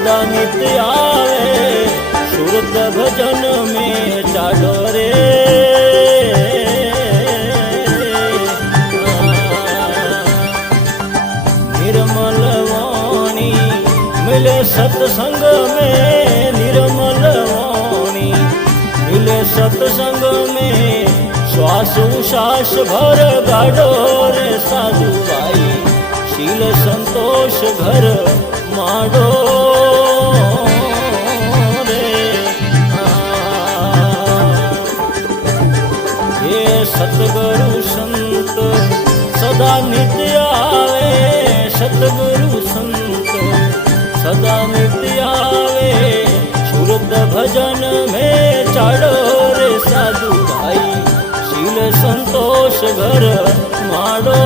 सदा नित्य आवे सुरत भजन में चाडो रे निर्मल वाणी मिले सत्संग में निर्मल वाणी मिले सत्संग में श्वास उश्वास भर गाडो रे साधु भाई शील संतोष घर माडो सतगुरु संत सदा नित्य आवे सतगुरु संत सदा नित्य आवे सुरत भजन में चाडो रे साधु भाई शील संतोष घर माडो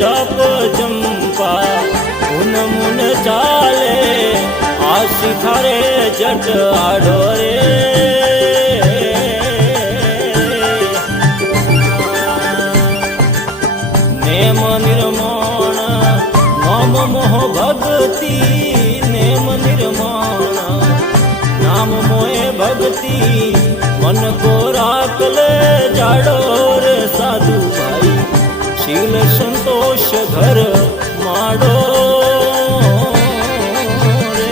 जप चंपा उन मुन चाले आशी थारे जट आडो रे नेम निर्माण नाम मोह भक्ति नेम निर्माण नाम मोहे भक्ति मन को राख ले जाडो रे साधु भाई शील संतोष घर माडो रे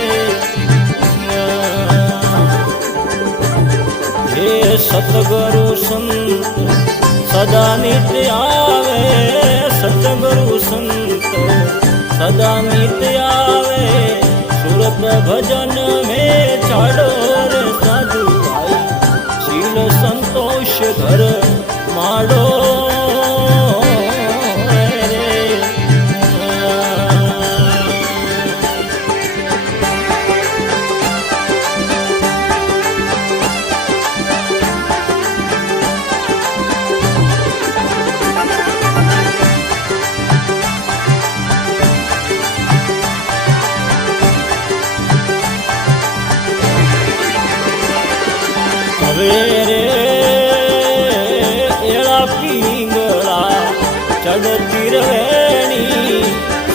हे सतगुरु संत सदा नित्य आवे सतगुरु संत सदा नित्य आवे सुरत भजन में चाडो रे साधु भाई शील संतोष घर माडो रे एड़ा पींगला चढ़ती रहेणी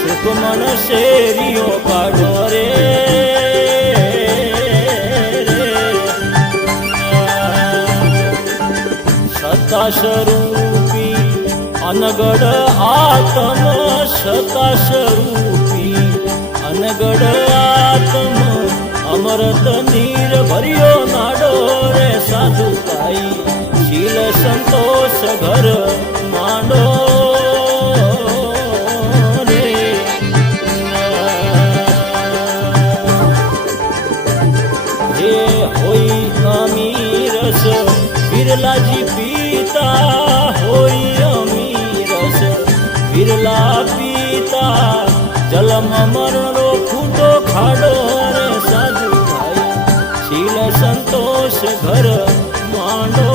सुख मन शेरियो काढो रे सता स्वरूपी अनगढ़ आत्म सता स्वरूपी अनगढ़ आत्म अमृत नीर भरियो नाडो रे साधु भाई शील संतोष घर मांडो रे हे होई अमीरस बिरला जी पीता होई अमीरस बिरला पीता जलम मरण रो फूटो खाडो रे साधु भाई शील संतोष घर मांडो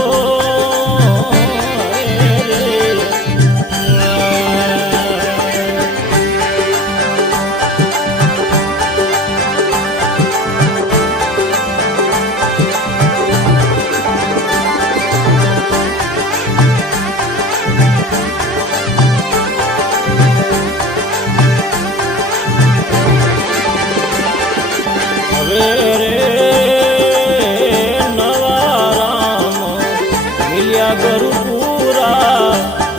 गुरु पूरा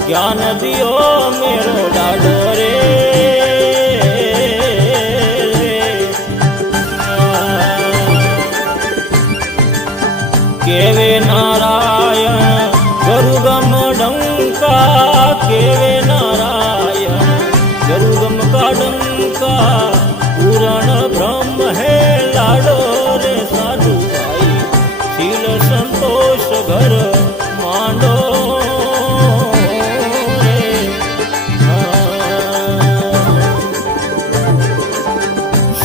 ज्ञान दियो मेरो डाडो रे केवे नारायण गुरु गम डंका केवे नारायण गुरु गम का डंका पूरण ब्रह्म है लाडो रे साधु भाई शील संतोष घर मांडो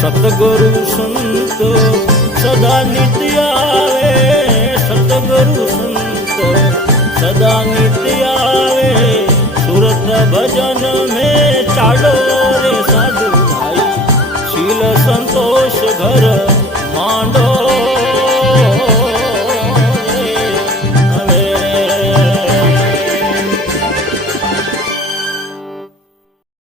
सतगुरु संत સદા નિત્ય આવે સતગુરુ સંત, સદા નિત્ય આવે સુરત ભજન में ચાલો રે સાધુ ભાઈ, શીલ સંતોષ ઘર